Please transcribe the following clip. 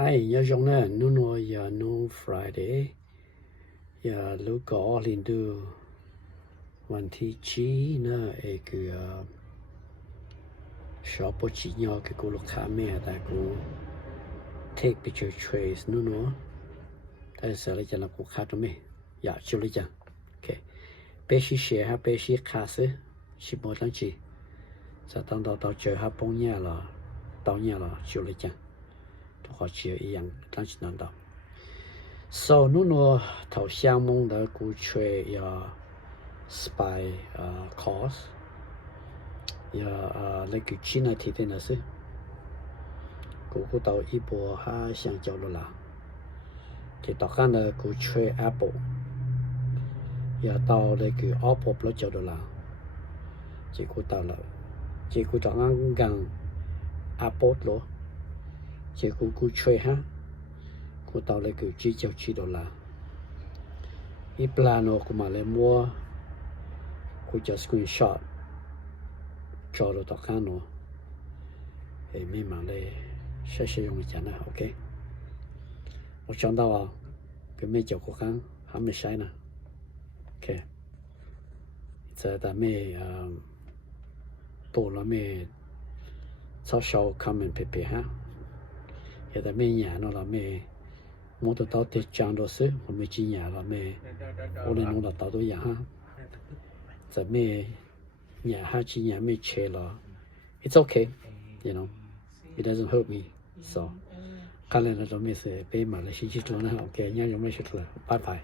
Hi, nhớ trong này, nó giờ no Friday. Giờ lúc có lên từ วันที่9นะคือshop จีนคือกูลูกค้าแม่แต่กู take picture trace นู่นแต่เสร็จแล้วจะนับกูค่าตัวไม่อยากช่วยจังโอเคไปชี้เสียฮะไปชี้ค่าซื้อชิบหมดแล้วจีจะต้อง到เจอฮะปงเนี่ยละ到เนี่ยละช่วยจังทุกคนเชื่ออีกอย่างตั้งใจนั่นดอก so นู่น头项目的กูช่วย要spy course 要那个China提的那是กู到一波哈想交了啦ที่ต่อกันเลยกูช่วย Apple อย่า到那个 Oppo 不交的啦结果到了结果到刚 Apple 咯结果กูช่วยฮะกู到那个997的啦一 plano กูมาเลยมัวกูจะ screenshot จอต่อกันเนาะไม่มาเลย谢谢用一下呢 OK 我想到跟没交过看还没晒呢 OK 在咱们多了没少少 comment 配哈也在没年了没我都到底讲的是我们今年了没我能弄到多样哈在没年哈今年没切了 it's okay you know it doesn't hurt me so 看来那种没事被买了星期多呢 OK 人家有没事了拜拜